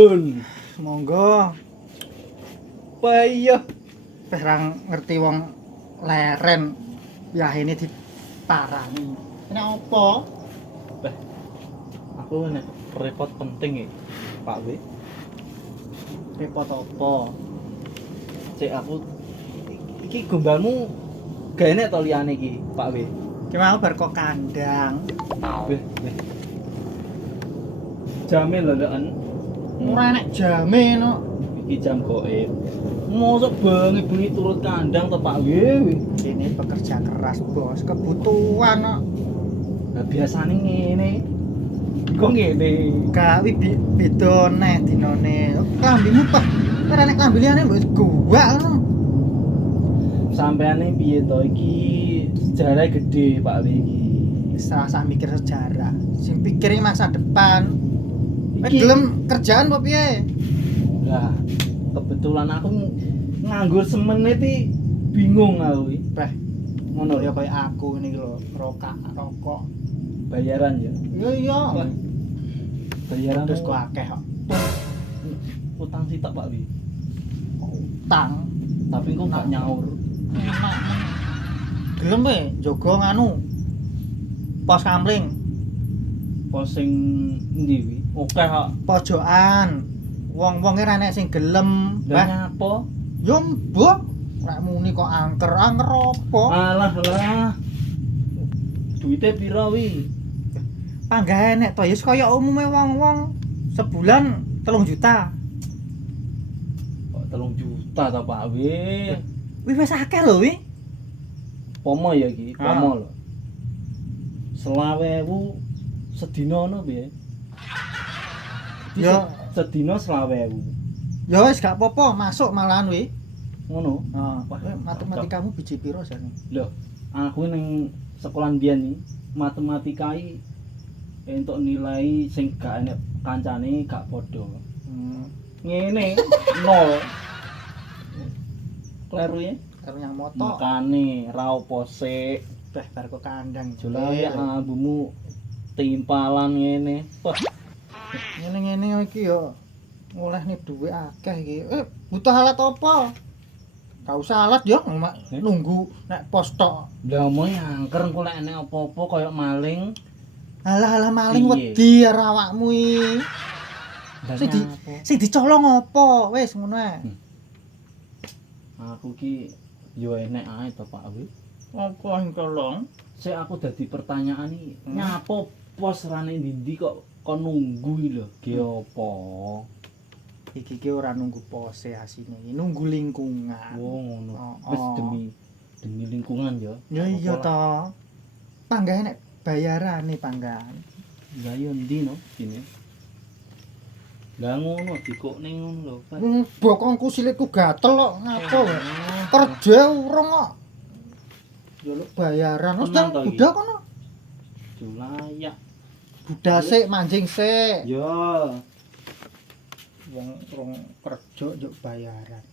Nuwun. Monggo. Payah. Perang ngerti wong leren yahene diparani. Nek apa? Aku nek repot penting Pak W. Repot apa? Cek aku iki gombalmu gak enek to liyane iki, Pak W. Ki mau bar kok kandang. Weh. Jame leleken. Ora enek jame no. Iki jam goib. Mosok bengi-bengi turut kandang to Pak W. Ini pekerja keras, Bos. Kebutuhan no. Lah biasane ngene. Kok ngene? Gawe beda neh dinane. Klambimu pah. Ora nek klambi liyane mbok gua ngono. Sampeane piye to iki? Sejarah gede Pak W iki. Wis rasa mikir sejarah. Sing pikir masa depan. Iki Gelem kerjaan apa piye? lah kebetulan aku nganggur semenit iki bingung aku iki. Beh, Ngono ya ya kaya aku ini lho, rokok. bayaran ya. Iya iya. Bayaran Terus kok akeh kok. utang sitok Pak Wi. Utang. Tapi kok gak nyaur. Enak. Gelem we njogo nganu. Pos kamling, Pos sing endi wi? Oke kok. pojokan. Wong-wonge ra nek sing gelem. Lah nyapa? Yo mbok. Ora muni kok angker apa? Alah lah. Duite pira wi? Panggae nek to ya kaya umume wong-wong sebulan 3 juta. Kok 3 juta ta Pak Wi? Wih wis akeh lho wi. Pomo ya iki, pomo lho. 20.000 sedina ngono piye? Ya Sedina 20.000. ya wis gak apa-apa, masuk malahan wi. Ngono. Heeh. Matematikamu biji piro jane? Lho, aku ning sekolah mbiyen iki matematika iki entuk nilai sing gak enek kancane gak padha. Ngene 0. Kleru ya? Karo yang moto. Makane ra opo sik. Beh bar kok kandang. Julae ambumu timpalan ngene. Wah, Ngene-ngene iki yo ngolehne dhuwit akeh iki. Butuh alat apa? Gak usah alat yo, nunggu nek pos tok. lah omongi angker engko lek enek apa-apa kaya maling. Alah maling Piye? wedi karo awakmu iki. Sing dicolong apa? Wis ngono ae. Aku ki yo enek ae to Pak Wi. Apa sing colong? Sik aku dadi pertanyaan iki, nyapa pos rane ndi kok kon nunggu iki lho, ge apa? Iki ki ora nunggu pose asine, iki nunggu lingkungan. Oh ngono. Oh, Wis oh. demi lingkungan ya. Ya iya to. Panggae nek bayarane panggahan. Lah yo ndi no sini. Lah ngono dikokne ngono lho, Pak. Bokongku silitku gatel kok ngapo wae. Kerja urung kok. Ya lu bayaran wis Tenang jang to iki? budak kono. Julayak. Budak sik manjing sik. Yo. Wong rong kerja njuk bayaran.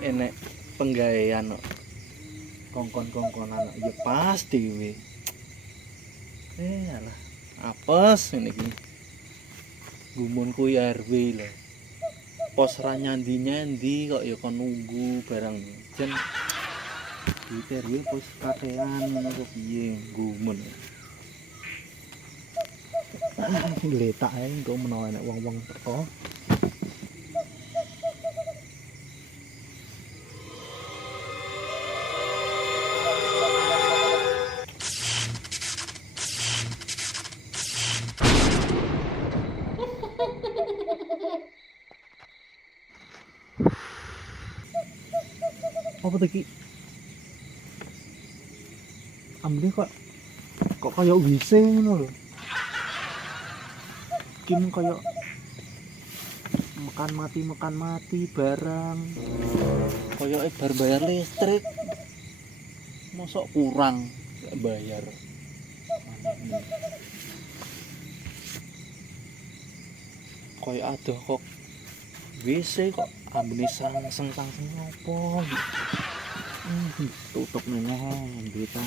Enek penggawean kok. Kongkon-kongkonan ya pasti we. Alah, apes ngene iki. Gumunku ya RW lho. Pos ra nyandi-nyandi kok ya kon nunggu barang jen duit RW pos kakean kok piye gumun. Letak ae engko menawa nek wong-wong teko. Apa iki? Amble kok kaya WC ngono lho. Iki mung kaya makan mati barang. Koyoke bar bayar listrik. Mosok kurang. bayar anakmu. Koyo adoh kok WC kok ambene sangseng opo tutup meneh kita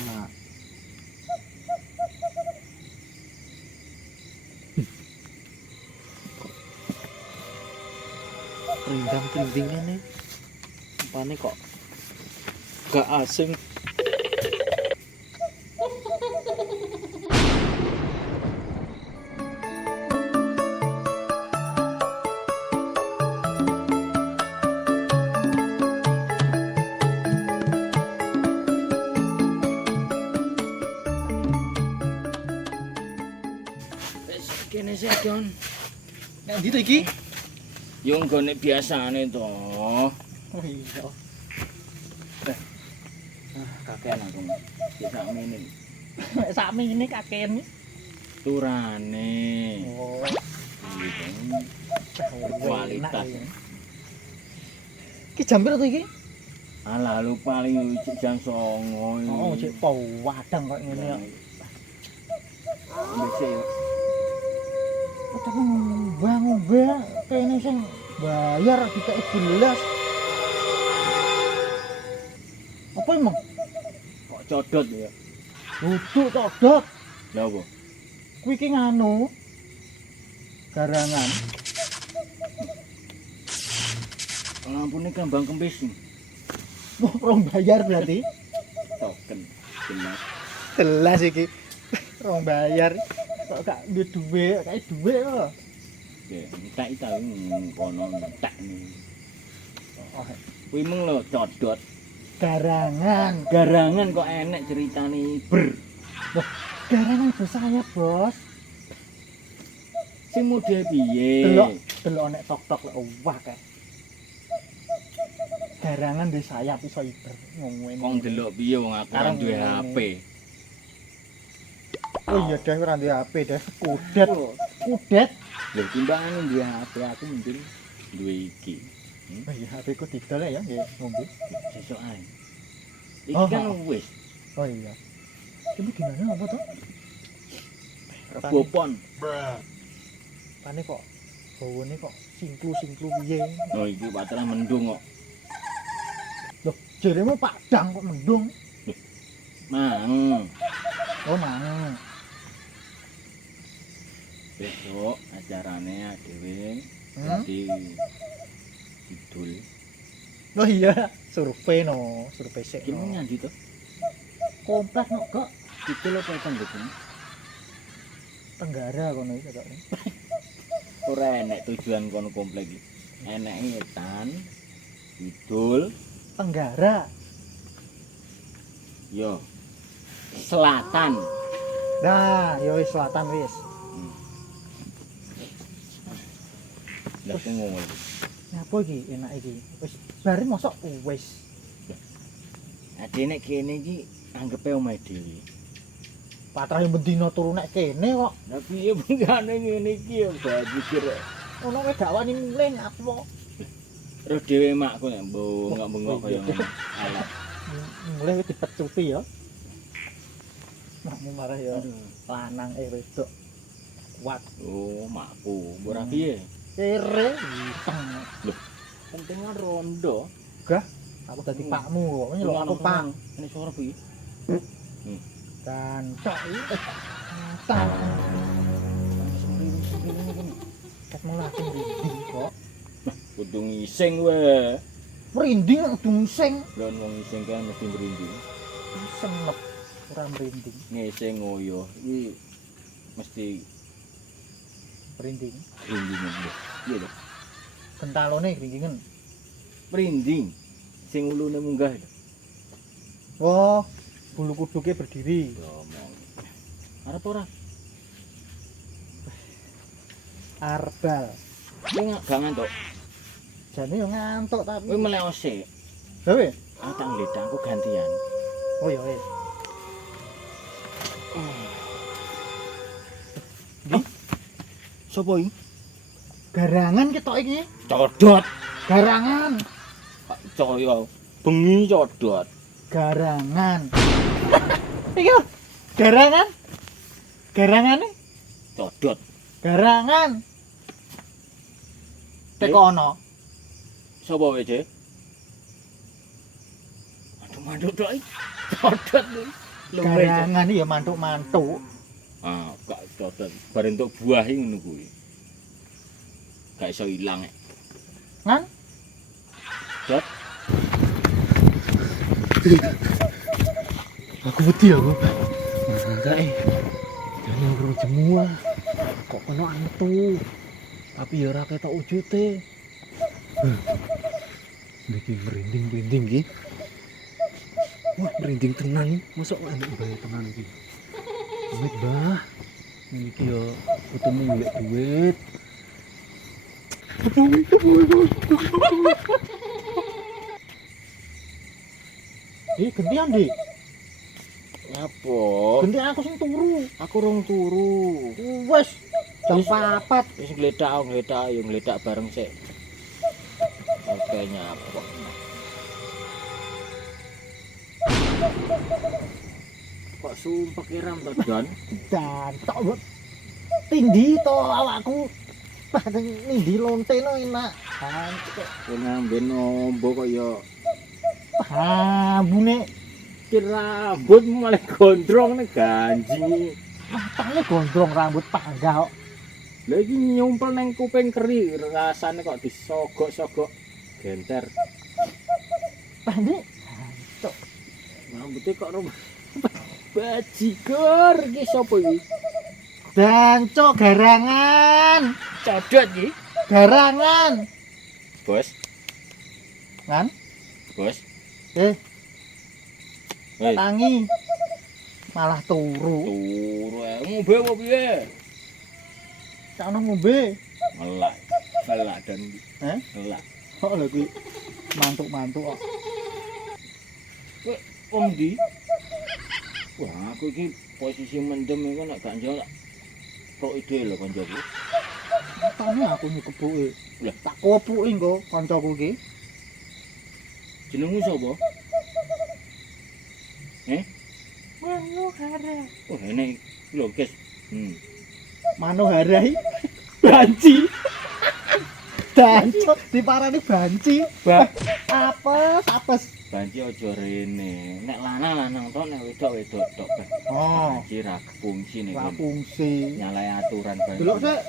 rindang-rinding ini apane kok gak asing. Kene sih Don. Nek ndi to iki? Yo nggone biasane to. Oh iya. Kakean aku. Ki sakmene. Sakmi ini kakean. Turane. Oh, Gitu. Kualitas. Ki jam piro to iki? Alah lu paling jam 09.00. Oh, cek wadang kok ngene ya. Bisa ya. Tapi ngombe kene sing bayar dikai belas. Apa emang? Kok codot ya? Duduk codot. Lah apa? Kuwi ki nganu. Garangan. Lampune kembang kempis. Wah, rong bayar berarti. Token. Jelas. Jelas iki. Rong bayar. Kok gak duwe duwe, kae duwe kok. Ya, entek ta kono entek nih. Oh, Kuwi mung lho codot. garangan. Garangan kok enek ceritane ber. Wah, garangan bos saya, Bos. Sing model piye? Delok nek tok-tok lek wah kae. Garangan di sayap iso iber ngomongin. Wong delok piye wong aku ora duwe HP. Oh iya deh ora duwe HP deh. Kudet. Kudet. Lho timbangane duwe HP aku mending duwe iki. Oh iya HP ku didol ya nggih ngombe. Sesuk ae. Iki Oh, kan oh. wis Oh iya. Iki gimana apa to? rebopon. Pane kok bawane kok singklu-singklu piye? Oh iki patrane mendung kok. Loh, jeremu padang kok mendung. Mang. Oh, mang. Besok acarane dhewe Hmm? di Kidul. Oh iya, survei no, survei sik. Iki No. mung nyandi to? Komplek no kok Kidul apa tanggo Tenggara kono iki kok. ora enek tujuan kono komplek iki. Eneke etan, Kidul, Tenggara. yo selatan. Nah, ya wis selatan wis. Lah aku ngomong. Nyapa iki enak iki? Wis bare mosok wis. Adene kene iki anggepe omahe dhewe. Patrahe bendina turu nek kene kok. Lah piye bengane ngene iki ya gak pikir. Ono wis dakwani mulih apa? Terus dhewe makku nek bengok-bengok kaya ngono. Alah. Mulih wis dipecuti ya. Makmu marah ya. Aduh. Lanang wedok. Kuat. Oh, makku. Ora piye? Kere hiteng. Penting kan rondo. Gah, aku dadi pakmu kok. Nyelok aku pak. Ini suara piye? Kantok iki. Kantok. Ket mulai merinding kok. Kudu ngising wae. Merinding kudu ngising. Lah wong ngising kan mesti merinding. Senep ora merinding. Ngising ngoyo iki mesti Merinding. merinding. Iya lho. Kentalone gringingen. Merinding. Sing ulune munggah lho. Oh, bulu kuduke berdiri. Ngomong. Arep ora? Arbal. Kowe gak ngantuk. Jane yo ngantuk tapi. Kowe melek sik. Gawe? Aku tak ngledang aku gantian. Oh ya wis. Sopo iki? Garangan ketok iki. Codot. Garangan. Caya bengi codot. Garangan. Iki lho. Garangan. Garangane Codot. garangan. Teko ana. Sapa wae, Cek? Mantuk tok iki. Codot lho. Luwe. Garangan ya mantuk-mantuk. Ah, gak codot. Bar entuk buah iki ngono kuwi. Gak iso ilang. Ngan? Cot. Aku wedi aku. Enggak Jangan ngurung semua. Kok kena antu. Tapi ya ora ketok wujude. Niki merinding-merinding iki. Wah, merinding tenan iki. Mosok anak bae tenan iki. Duit, Mbah. Niki yo ketemu golek duit. Gantian, Dik. Apa? Ganti aku sing turu. Aku rong turu. Wes, jam 4. Wis ngledak yo ngledak bareng sik. Oke nyapa. Kok sumpek iram to, Don? Dan tok mbok tindi to awakku. Bah nindi lonte no enak. Hancuk. Kowe ngambe nombo kok yo Bune rambutmu malah gondrong nek ganji. matane gondrong rambut panggal. Lah iki nyumpel nang kuping keri rasane kok disogok-sogok genter. Pandi. Rambutnya kok bajigur iki sapa iki? Danco garangan. Codot iki. Garangan. Bos, Kan? bos. Eh, Hei, tangi. Malah turu. turu ae. Ngombe apa piye? Cak ono ngombe. Ngelak. Ngelak dan Heh? ngelak. Kok lho kuwi mantuk-mantuk kok. Kowe wong ndi? Wah, aku iki posisi mendem iki nek gak njolak. Kok ide lho kancaku. Tane aku nyukepuke. Lah, Tak kopuki engko kancaku iki. jenengmu sapa? Manohara. Oh, enek lho, guys. Manohara iki banci. Danco diparani banci. Bah, Apes. banci aja rene. Nek lanang-lanang tok, nek wedok-wedok tok. Oh, Banci ra fungsi nek ora kowe fungsi. nyalai aturan banci. Delok sik.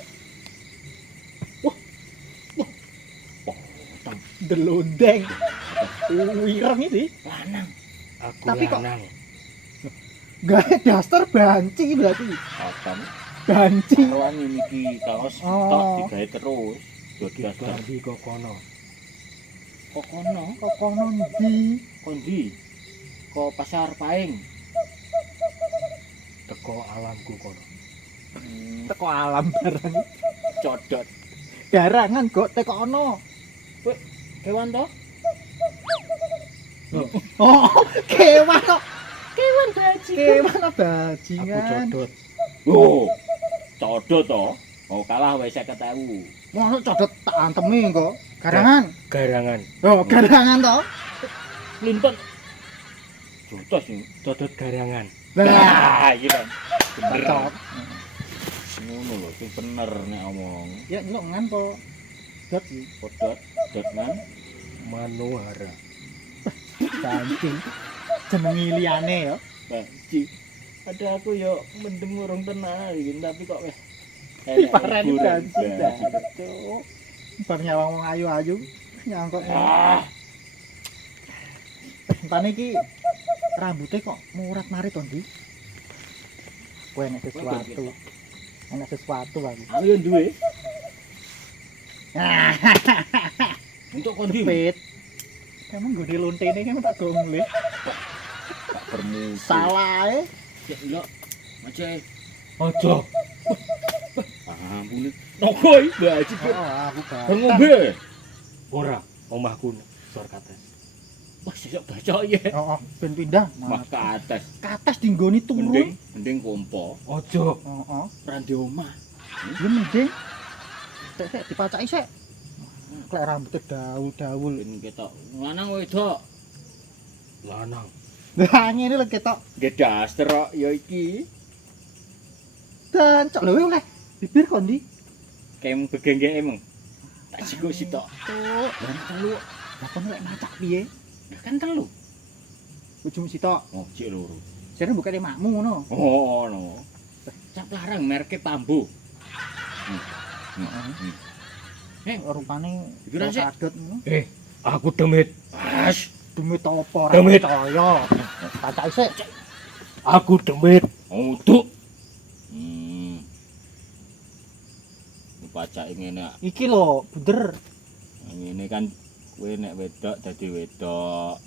Potong Delondeng. Wireng iki. lanang. Aku Tapi kok- lanang. Gawe daster banci berarti. Potong. Banci. Kawan iki kaos Oh. tok digawe terus. Dadi aster. Bandi kok kono. Kok kono? Kok kono ndi? Kondi. Kok pasar paing. Teko alamku kono. Teko alam barang. Codot. Garangan kok teko ono. Kewan to? Oh, kewan kok. Kewan baji. Kewan Aku bajingan. codot. Oh. Codot to. Oh, kalah wae 50.000. Mau codot tak antemi kok. Garangan. Garangan. Oh, garangan to. Linton. Jotos sing. Codot garangan. Lah, iki kan. Bener. cocok. Ngono lho, sing bener nek omong. Ya nyok ngan po. Dot iki. Podot, dot man. Manohara. Banci. Jeneng liyane ya. Banci. Ada aku yo mendem urung tenan iki, tapi kok wis Diparani banci, banci. Cuk. Bar nyawang wong ayu-ayu nyangkut. Ah, Entane iki rambutnya kok murat mari to, Ndi? Kowe enek sesuatu. Enek sesuatu aku. aku yo duwe. Untuk kondi Pit. Emang gede lontene kan tak gongle. tak bermutu. Salahe. Cek lho. Mace. Ojo. Ampun. Nokoi baji. Oh, aku gak. Ngombe. Ora, omahku sor kates. Wah, sesuk baca ya. Oh, ben pindah. Mah ke atas. Katas dinggoni turu. Mending kompo. Ojo. Heeh. Ra ndek omah. Ya mending. Sik dipacaki sik. Klek rambutnya daul-daul. Ben ketok lanang wedok. Lanang. Lah ngene lho ketok. Nggih daster kok ya iki. Dan cok lho oleh bibir kok ndi? Kem begenggeke mong. Tak jiko sitok. Cuk, Lan telu. lah kon lek macak piye? Ya kan telu. Ujung sitok. Oh, cek loro. Jare mbukane makmu ngono. Oh, no. Cap larang merke Pambu. Rupane Iku ra, Sik? kadut ngono. Aku demit. As, Demit apa ora Demit. percaya. Kacake sik. Aku demit. untuk. Pacake ngene. Iki lho, bunder. Ngene kan kowe nek wedok dadi wedok.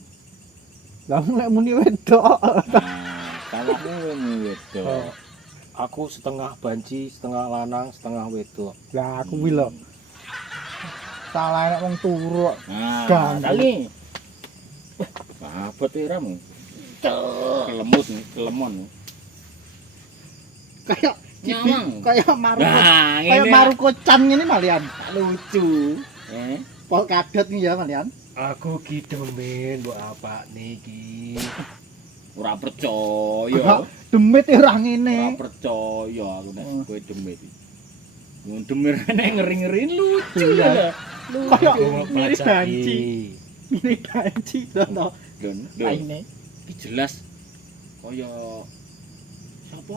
Lah lek muni wedok. Nah, salahmu kowe wedok. Aku setengah banci, setengah lanang, setengah wedok. Lah aku kuwi lho. Salah nek wong turu. Nah, Ganggu. kali. Abot iramu. Kelemut nih, kelemon. Kayak Nyamang. kayak maru. Nah, Kayak ngene. maru kocan ngene malian. Lucu. Pol kadut iki ya malian. Aku ki demen mbok apa niki. Ora percaya. Demit ora Ora ngene. percaya aku nek Oh. kowe demit. Mun demir nek ngeri-ngeri lucu Iya. ya. Kayak Aku mau mirip banci. pelajari. Mirip banci to. Don, Kaine. iki jelas kaya sapa?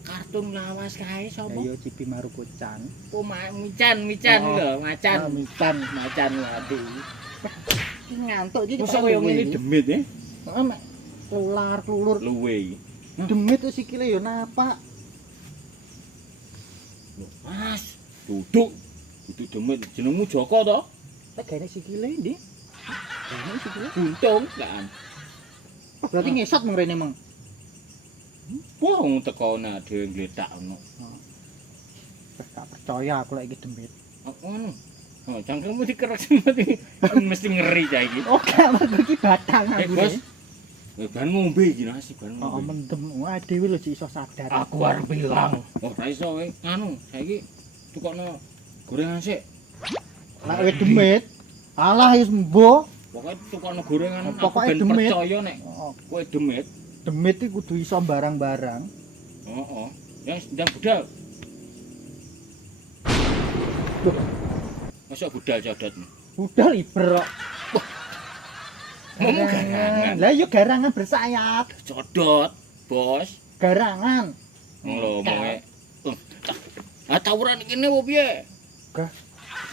Kartun lawas kae Ya sapa? yo cipi maru kocan. Oh, mican Oh. lho, macan. Mican. Macan ati. Iki ngantuk iki. Mosok koyo ngene demit Heeh, mek kelular kelulur. luwe. Demit wis sikile yo napak. Mas, duduk. Duduk demit jenengmu Joko to? Lek gaene sikile ndi? Gaene sikile. Buntung kan. Berarti ngesot mung rene meng. Wong teko nek dhewe ngletak ngono. Gak percaya aku lek iki demit. Ngono. Oh, cangkemmu dikerek mesti ngeri cah iki. Oh, gak mergo iki batang aku. Bos. Ban ngombe iki nasi ban Oh, ngombe. mendem. Wah, dhewe lho sik iso sadar. Aku arep bilang. Oh, ra iso kowe. Anu, saiki tukokno gorengan sik. Lek wis demit, alah wis mbo. Pokoke tukokno gorengan aku Pokoke ben demit. percaya nek Oh, kowe demit. demit iki kudu iso barang-barang. Heeh. Yang ndang budal. Masa budal codot. Budal iber kok. Ngomong garangan. Lah yo garangan bersayap. Codot, Bos. Garangan. Ngono moe. Ah tawuran iki ne opo piye? Gah.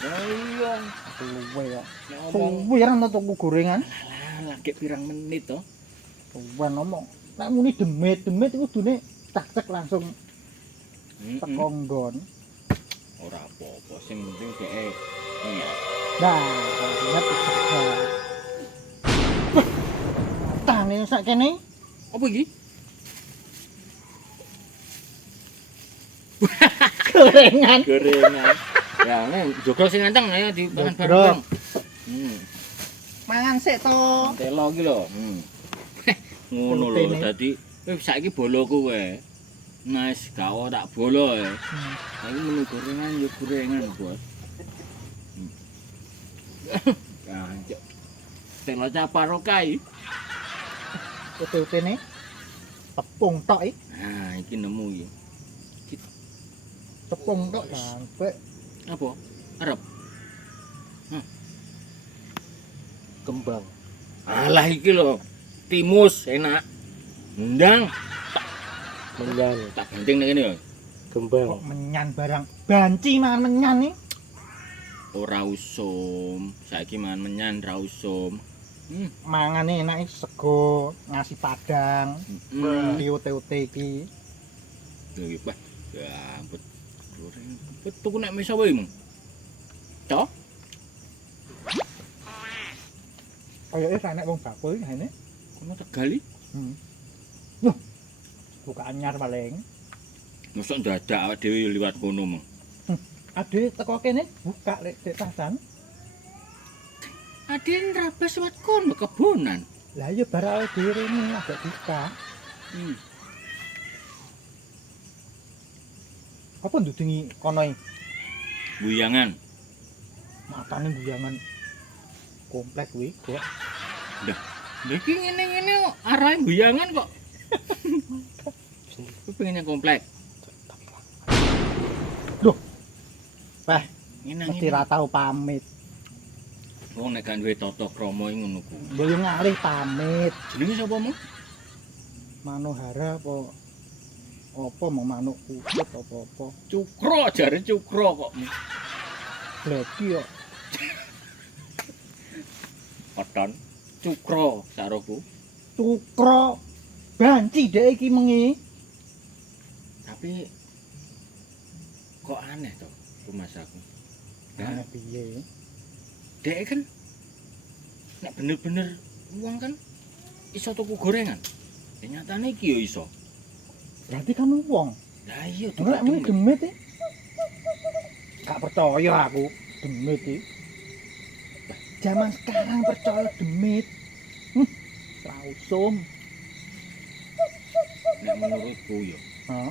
Ya iya. Luwe kok. Nek ngomong Suwe ra ono tuku gorengan. lah lagi pirang menit to. Suwe ngomong. Nek muni demit iku kudune cek langsung teko nggon. Ora apa-apa, sing penting dhek iya. Nah, ingat usaha. Tane sak kene Apa iki? gorengan. Gorengan. Ya, nek jogol sing anteng ayo dipangan Jogrok. bareng. Mangan sik to. Telo iki lho. Ngono lho, Rutine. dadi saiki boloku kowe. Nice, gawa tak bolo ya. Saiki menu gorengan yo gorengan, Bos. Kancok. Telo caparo kae. Utene tepung tok iki. Nah, iki nemu iki. Tepung tok sampe Apa? Arep. Kembang. Alah iki lho. Timus enak. Ndang Menyan. tak banting nek kene ya. Kembang. kok menyan barang. Banci mangan menyan nih. Ora usum. Saiki mangan menyan ra usum. Mangane enak iki sego, nasi padang, Heeh. ute-ute iki. Lho iki, Pak. Ya ampun. Goreng. Tuku nek mesa wae, Mong. Cok. Kayake enak wong bakul iki ngene. Kono Tegal iki. Loh. Buka anyar paling. Mosok dadak awake dhewe yo liwat kono, Mong. Ade teko kene buka lek dek pasan. Aden rabas liwat kono kebonan. Lah ya bar awake dhewe rene agak buka. Apa ndudungi kono iki? Buyangan. Matane guyangan komplek kuwi, kok. Lha iki ngene-ngene kok arahe guyangan kok. Ku pengen yang komplek. Wah, Ngene mesti ra tau pamit. Wong nek gak duwe tata krama iki ngono ku. Lho yo ngalih pamit. Jenenge sapa mu? Manohara apa mau manuk kutut apa-apa. Cukro jare cukro kok. Gleki yo. Koton. Cukro saroku. Cukro. Banci dek iki mengi. Tapi kok aneh to rumasaku. Nah, piye? Dek kan nek bener-bener uang kan iso tuku gorengan. Nyatane iki yo iso. Berarti kan wong. Lah iya Ora muni demit e. Gak percaya aku demit e. Zaman sekarang percaya demit. Ra usum. Nek menurutku yo Hah?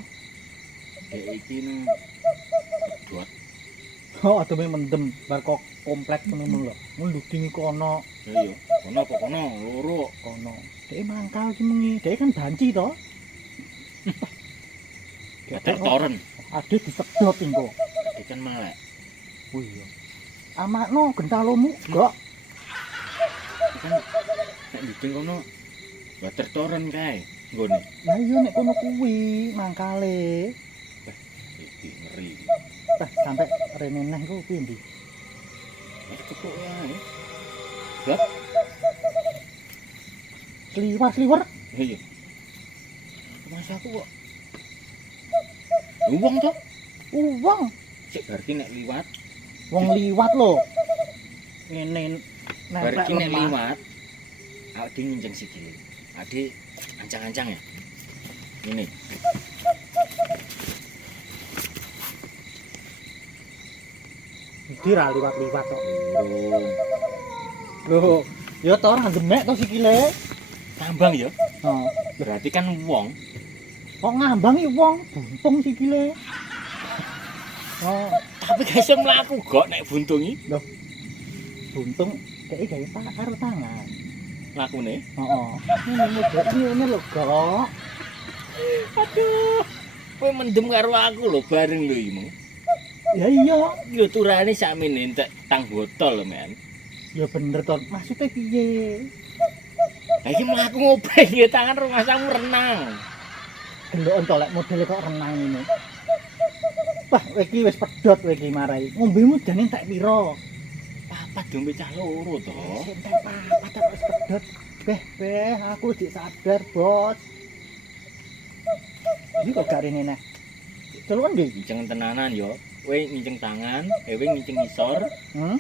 dek iki no dot. Oh, aduh mendem bar kok kompleks ngono lho. Ngludingi kono, Ya iya, kono apa kono loro. kono. Dek mangkal iki mengi. Dek kan banci to. Bater toren. Ade disedot engko. Dek kan melek. Oh iya. Amakno gentalomu gak. Kan nek nduding kono bater toren kae nggone. Lah iya nek kono kuwi mangkale. Iki ngeri. Tah sampe rene neh iku piye ndi? Wis kepuk ya. Lah, Sliwer-sliwer. iya. Mas aku kok uang to? Uwong. Sik berarti nek liwat, Wong liwat lho. Ngene berarti nek lemah. liwat awake nginjeng sikile. Ade ancang-ancang ya. Ini. Iki ra liwat-liwat kok. Durung. Lho, ya to ora demek to sikile. Tambang ya. Oh, Berarti kan wong. kok ngambang iki wong buntung sikile. Oh, Tapi gak iso mlaku kok nek buntungi. buntung kayak gawe tak karo tangan. Lakune. Heeh. Ngene lho, Gok. Aduh. Kowe mendem karo aku lho bareng lho iki. Ya iya, Yo turane sakmene entek tang botol lho, men. ya bener to. Maksudnya piye? Lah iki mlaku ngobeng ya tangan rumah samu renang. Geloken to lek modele kok renang ngene. Wah, kowe iki wis pedhot kowe iki marai. Ngombemu jane entek pira? Papat dombe cah loro to. Entek papat kok wis pedhot. Beh, aku dik sadar, Bos. Iki kok gak rene neh. Celuk ndi? Nginceng tenanan yo. Kowe nginceng tangan, kowe nginceng isor,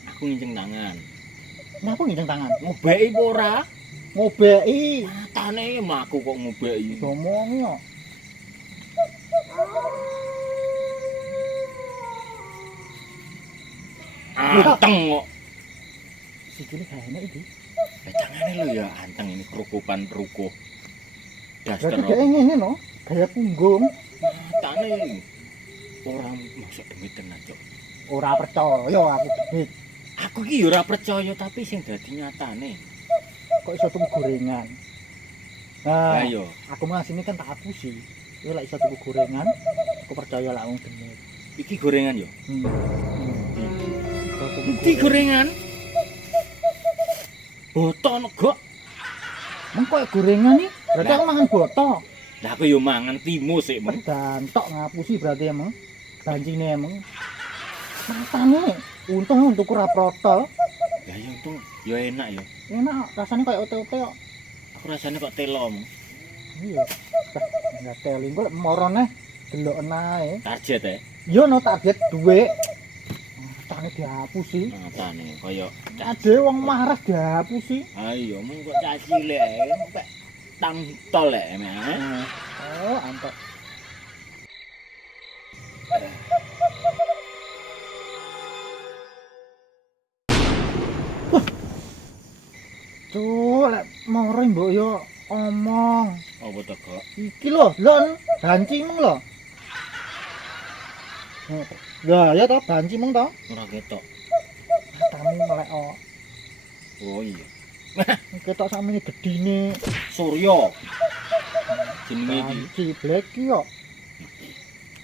aku nginceng tangan. Napa nginceng tangan? Ngobeki apa ora? Ngobeki. Matane mlaku kok ngobeki. Ngomongi kok. Anteng kok. Sikile gak enak iki. Lah tangane lho ya anteng ini kerukupan rukuh. Daster. Berarti dhek ngene no, gaya punggung. Matane ora maksud demi tenan, Cok. Ora percaya aku demit. Aku iki yo ora percaya tapi sing dadi nyatane. Kok iso tuku gorengan. Nah, Ayo. aku mah sini kan tak apusi. Kowe lek iso tuku gorengan, aku percaya lak wong demit. Iki gorengan yo. Kok tuku Endi gorengan? Boto negok. Mengko gorengan iki, berarti Lah. aku mangan boto. Lah aku yo mangan timus sik, Meng. Dantok ngapusi berarti emang. Bancine emang. Matane untung tuku ra protol. Lah yo untung yo enak yo. Enak rasane koyo ote-ote kok. Aku rasane kok telo, Meng. Iya. Enggak teling kok morone deloken ae. Target ya. Yo no target duwe. Tane dihapusi. Matane koyo Ade wong marah dihapusi. ayo mung kok caci lek kok tang tol lek men. Oh, antok. Cuk, lek moro mbok yo omong. Apa to kok? Iki lho, lon, banci mung lho. Lah, ya to, banci mung to. Ora ketok. Tamu melek o. Oh iya. Ketok samene gedine. Surya. Jenenge iki Ciblek ki yo.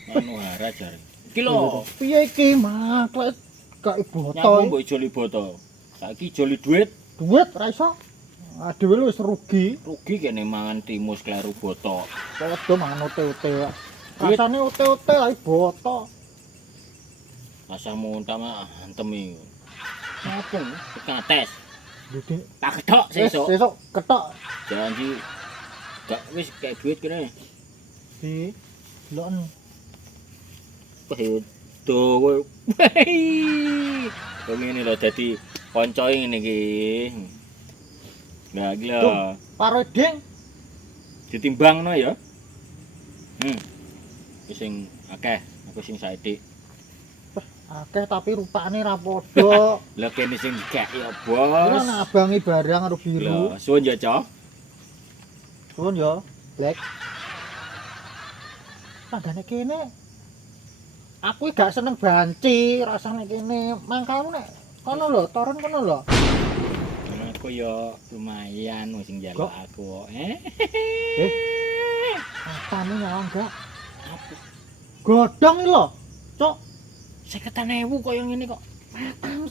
Manuhara jare. Iki lho, Piye iki maklek gak boto. nyapu mbok ijoli boto. Saiki ijoli duit, Duit ra iso. Dhewe lu wis rugi. rugi kene mangan timus kleru boto. Padha mangan ote-ote. Duit. Rasane ote-ote lah boto. Rasa muntah mah antem iki. Apa? Kates. Dadi Tak kedok sesuk. sesuk ketok Janji gak wis kayak duit kene. di loken. Kayak dawa. Kok ngene lho dadi kanca ngene iki. Lah iki lho, Pareding ditimbangno ya. Iki sing akeh, aku sing saithik. akeh tapi rupane ra padha. Lah kene sing gak ya, Ora Bos. ana abange barang karo biru. Lah, suwun ya, Cok. Suwun ya, Black. Tanggane kene aku gak seneng banci rasane kene. Mangkalmu nek kono lho, toron kono lho. Aku ya lumayan wis njaluk aku. Apane nyawang gak? Godhong iki lho. Cok, 50.000 koyo ngene kok.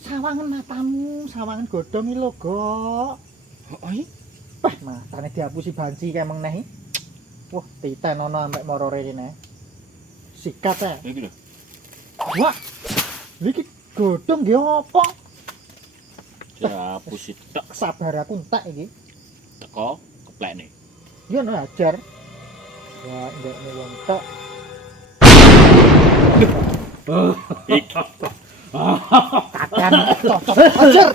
sawangan godhong iki lho, Gok. Oh, iya? Wah, matane dihapusi banci kae meng neh. Wah, titen ono ambek morore rene. Sikat e. Iki lho. Wah. Iki godhong nggih apa? Dihapus tok Sabar aku entek iki. teko keplekne. Iya no ajar. Wah, ndekne wong tok. Iki Kakan cocok ajar.